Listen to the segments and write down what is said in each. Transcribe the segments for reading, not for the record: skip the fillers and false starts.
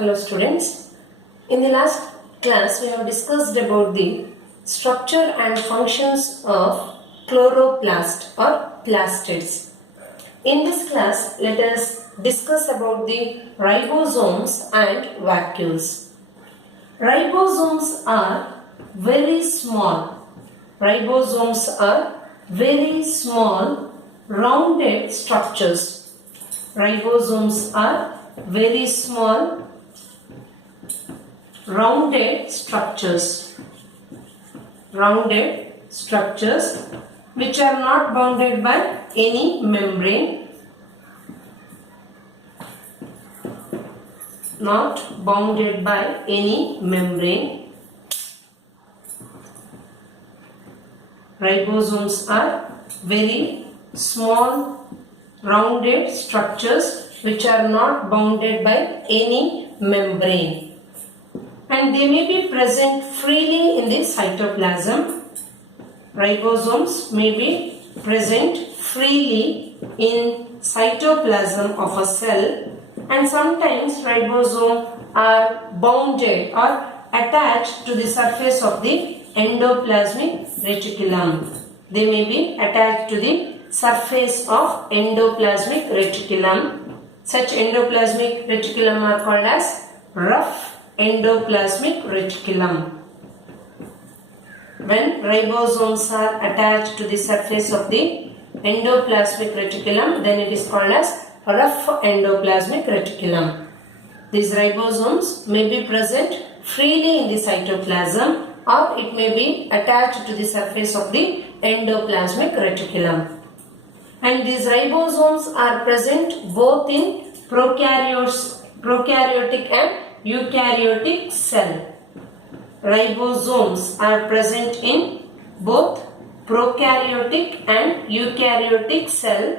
Hello students. In the last class we have discussed about the structure and functions of chloroplast or plastids. In this class let us discuss about the ribosomes and vacuoles. Ribosomes are very small. Ribosomes are very small rounded structures. Ribosomes are very small rounded structures which are not bounded by any membrane, Ribosomes are very small rounded structures which are not bounded by any membrane, and they may be present freely in the cytoplasm. Ribosomes may be present freely in cytoplasm of a cell, and sometimes ribosomes are bounded or attached to the surface of the endoplasmic reticulum. They may be attached to the surface of endoplasmic reticulum. Such endoplasmic reticulum are called as rough endoplasmic reticulum. When ribosomes are attached to the surface of the endoplasmic reticulum, then it is called as rough endoplasmic reticulum. These ribosomes may be present freely in the cytoplasm, or it may be attached to the surface of the endoplasmic reticulum. And these ribosomes are present both in prokaryotic and eukaryotic cell. Ribosomes are present in both prokaryotic and eukaryotic cell,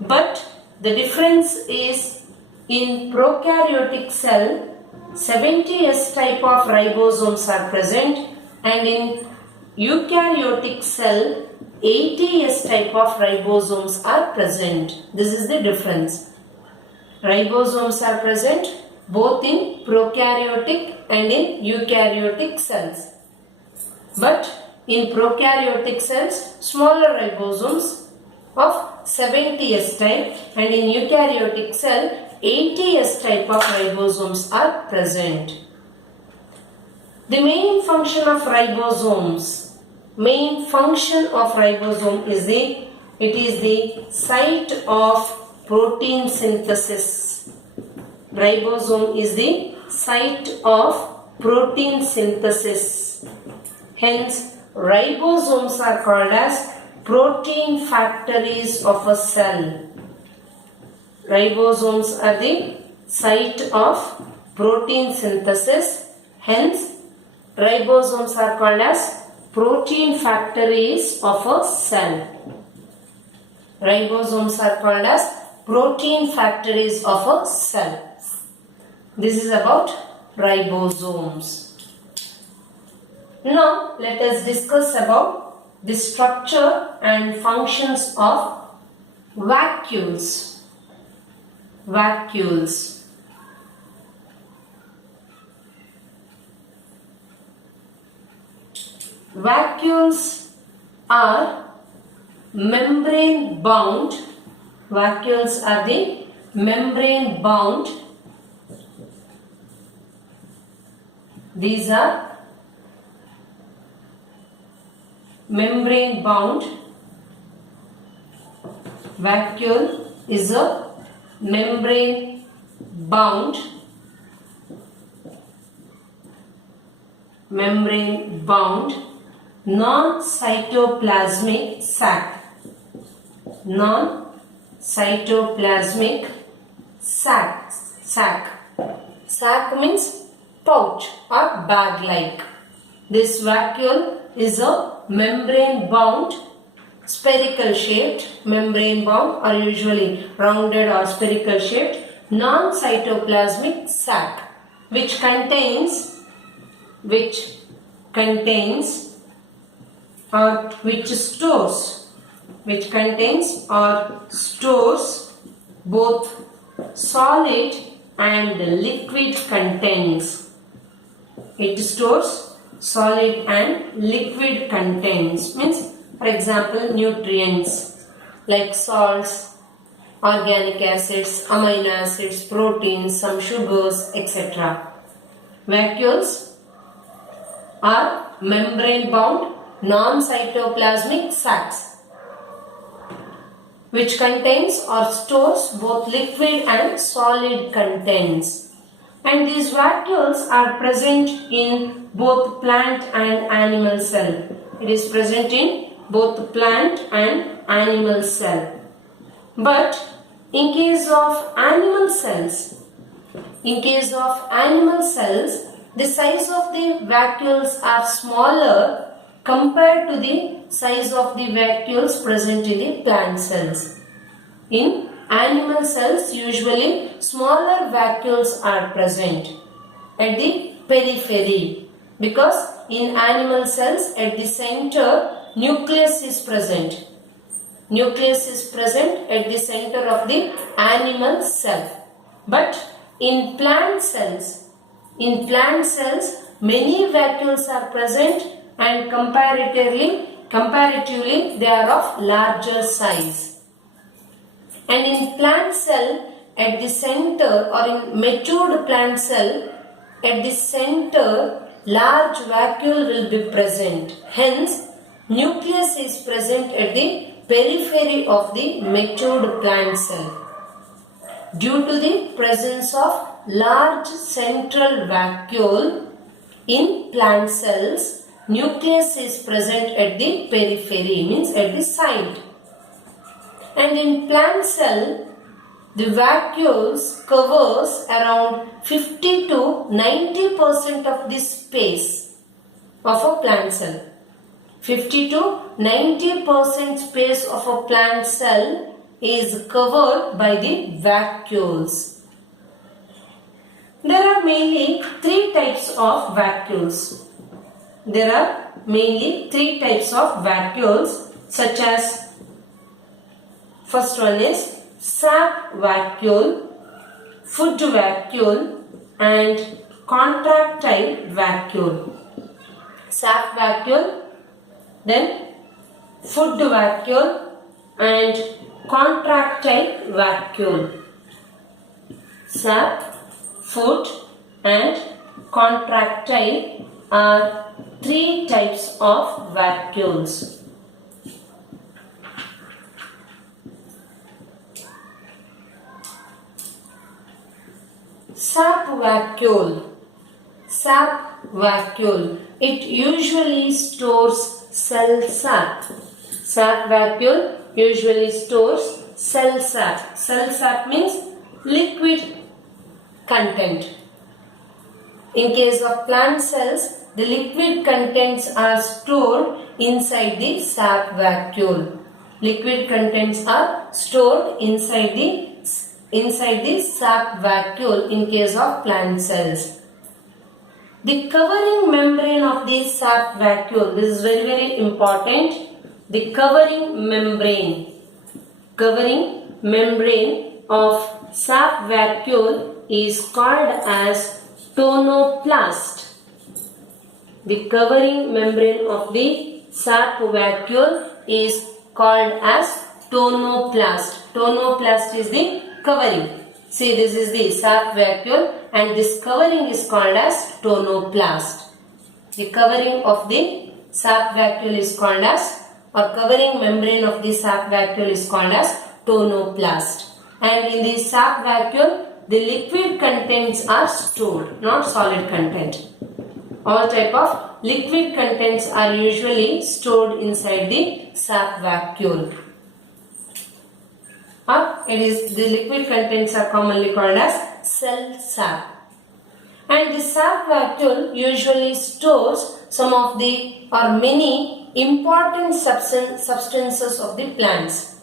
but the difference is in prokaryotic cell 70S type of ribosomes are present, and in eukaryotic cell 80S type of ribosomes are present. This is the difference. Ribosomes are present both in prokaryotic and in eukaryotic cells. But in prokaryotic cells, smaller ribosomes of 70S type, and in eukaryotic cell 80S type of ribosomes are present. The main function of ribosome is the site of protein synthesis. Ribosome is the site of protein synthesis. Hence, ribosomes are called as protein factories of a cell. Ribosomes are the site of protein synthesis. Hence, ribosomes are called as protein factories of a cell. Ribosomes are called as protein factories of a cell. This is about ribosomes. Now let us discuss about the structure and functions of vacuoles. Vacuoles. Vacuoles are membrane bound. Vacuoles are the membrane bound. These are membrane bound. Vacuole is a membrane bound non-cytoplasmic sac. Non-cytoplasmic sac. Sac means pouch or bag like. This vacuole is a membrane bound, spherical shaped, membrane bound or usually rounded or spherical shaped non-cytoplasmic sac which contains or stores both solid and liquid contents. It stores solid and liquid contents. Means, for example, nutrients like salts, organic acids, amino acids, proteins, some sugars, etc. Vacuoles are membrane bound non-cytoplasmic sacs which contains or stores both liquid and solid contents. And these vacuoles are present in both plant and animal cell. It is present in both plant and animal cell. But in case of animal cells, the size of the vacuoles are smaller compared to the size of the vacuoles present in the plant cells. In animal cells, usually smaller vacuoles are present at the periphery, because in animal cells at the center nucleus is present. Nucleus is present at the center of the animal cell. But in plant cells many vacuoles are present, and comparatively they are of larger size. And in plant cell at the center, or in matured plant cell at the center, large vacuole will be present. Hence, nucleus is present at the periphery of the matured plant cell. Due to the presence of large central vacuole in plant cells, nucleus is present at the periphery, means at the side. And in plant cell, the vacuoles covers around 50 to 90% of the space of a plant cell. 50 to 90% space of a plant cell is covered by the vacuoles. There are mainly three types of vacuoles. Such as, first one is sap vacuole, food vacuole, and contractile vacuole. Sap vacuole, then food vacuole, and contractile vacuole. Sap, food, and contractile are three types of vacuoles. Sap vacuole. It usually stores cell sap. Sap vacuole usually stores cell sap. Cell sap means liquid content. In case of plant cells, the liquid contents are stored inside the sap vacuole. Liquid contents are stored inside the sap vacuole in case of plant cells. The covering membrane of the sap vacuole, this is very, very important. The covering membrane of sap vacuole is called as tonoplast. The covering membrane of the sap vacuole is called as tonoplast. Tonoplast is the covering. See, this is the sap vacuole and this covering is called as tonoplast. The covering of the sap vacuole is called as, or covering membrane of the sap vacuole is called as tonoplast. And in the sap vacuole, the liquid contents are stored, not solid content. All type of liquid contents are usually stored inside the sap vacuole. The liquid contents are commonly called as cell sap. And the sap vacuole usually stores some of the or many important substances of the plants.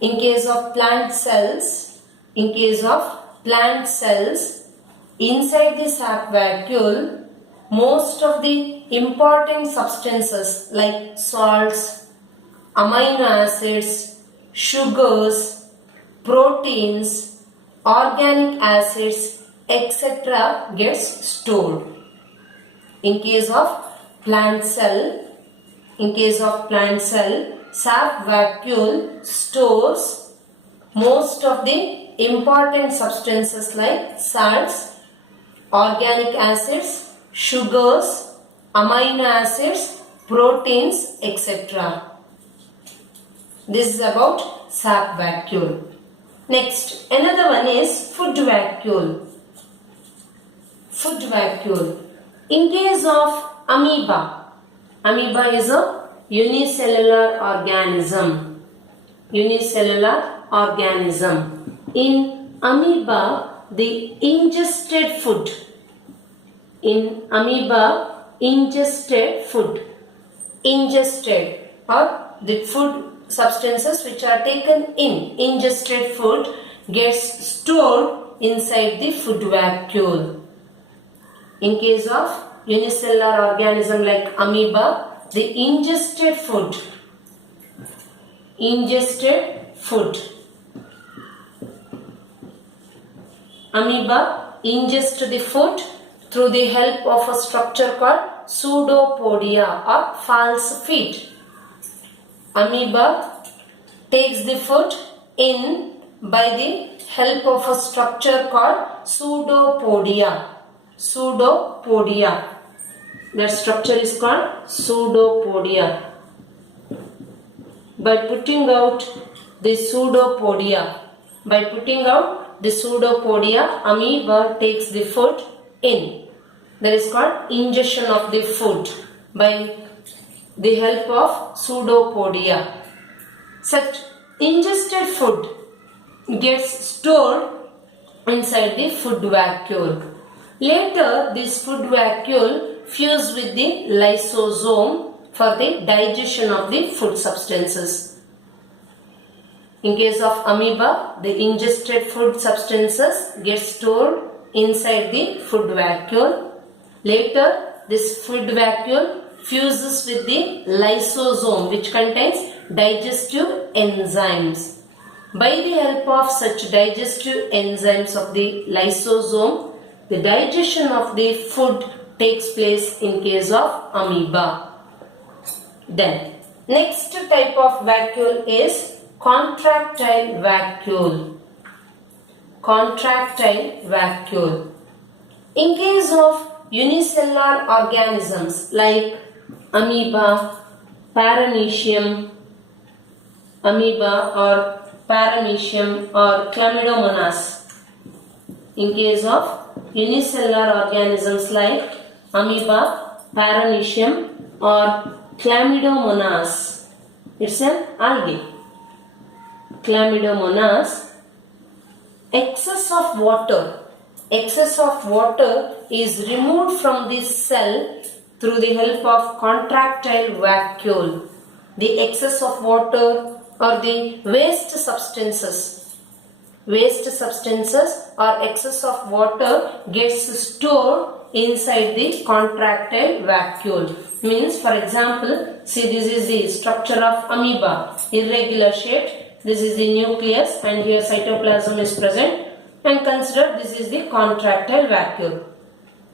In case of plant cells, inside the sap vacuole, most of the important substances like salts, amino acids, sugars, proteins, organic acids, etc. gets stored. In case of plant cell, sap vacuole stores most of the important substances like salts, organic acids, sugars, amino acids, proteins, etc. This is about sap vacuole. Next, another one is food vacuole. Food vacuole. In case of amoeba is a unicellular organism. In amoeba, the ingested food or the food substances which are taken in ingested food gets stored inside the food vacuole. In case of unicellular organism like amoeba, the ingested food amoeba ingests the food through the help of a structure called pseudopodia or false feet. Amoeba takes the food in by the help of a structure called pseudopodia. That structure is called pseudopodia. By putting out the pseudopodia, amoeba takes the food in. That is called ingestion of the food by the help of pseudopodia. Such ingested food gets stored inside the food vacuole. Later, this food vacuole fuses with the lysosome for the digestion of the food substances. In case of amoeba, the ingested food substances get stored inside the food vacuole. Later, this food vacuole fuses with the lysosome which contains digestive enzymes. By the help of such digestive enzymes of the lysosome, the digestion of the food takes place in case of amoeba. Then, next type of vacuole is contractile vacuole. In case of unicellular organisms like amoeba or chlamydomonas. In case of unicellular organisms like amoeba, paramecium or chlamydomonas. It's an algae. Chlamydomonas. Excess of water is removed from the cell through the help of contractile vacuole. The excess of water or the waste substances or excess of water gets stored inside the contractile vacuole. Means, for example, see, this is the structure of amoeba, irregular shaped. This is the nucleus and here cytoplasm is present, and consider this is the contractile vacuole.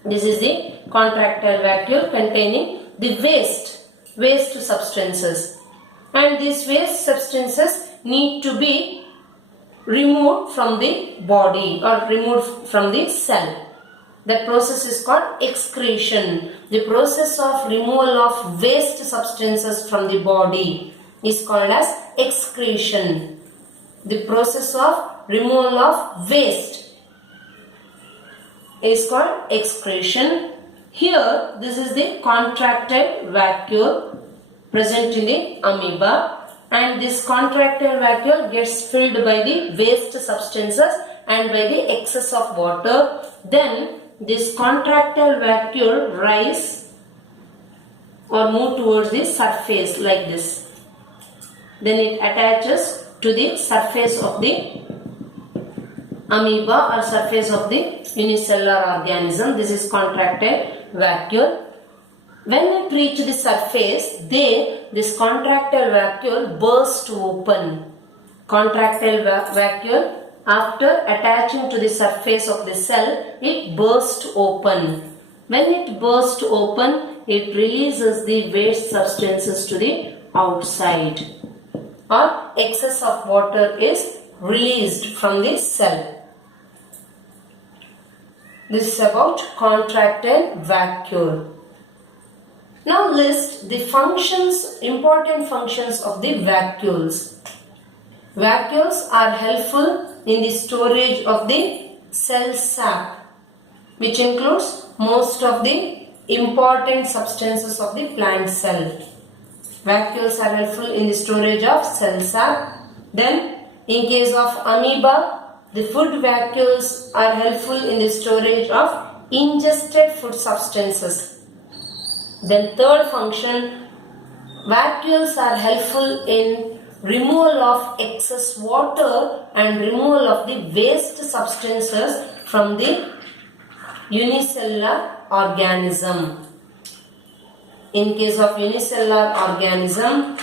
This is the contractile vacuole containing the waste substances, and these waste substances need to be removed from the body or removed from the cell. That process is called excretion. The process of removal of waste substances from the body is called as excretion. The process of removal of waste is called excretion. Here, this is the contractile vacuole present in the amoeba, and this contractile vacuole gets filled by the waste substances and by the excess of water. Then this contractile vacuole rise or move towards the surface like this. Then it attaches to the surface of the amoeba or surface of the unicellular organism. This is contractile vacuole. When it reaches the surface, this contractile vacuole bursts open. Contractile vacuole after attaching to the surface of the cell, it bursts open. When it bursts open, it releases the waste substances to the outside, or excess of water is released from the cell. This is about contractile vacuole. Now list the functions, important functions of the vacuoles. Vacuoles are helpful in the storage of the cell sap, which includes most of the important substances of the plant cell. Vacuoles are helpful in the storage of cell sap. Then, in case of amoeba, the food vacuoles are helpful in the storage of ingested food substances. Then, third function, vacuoles are helpful in removal of excess water and removal of the waste substances from the unicellular organism. In case of unicellular organism,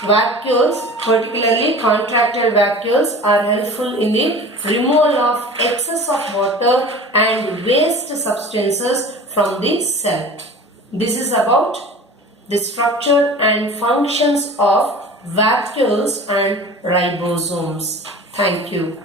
vacuoles, particularly contractile vacuoles, are helpful in the removal of excess of water and waste substances from the cell. This is about the structure and functions of vacuoles and ribosomes. Thank you.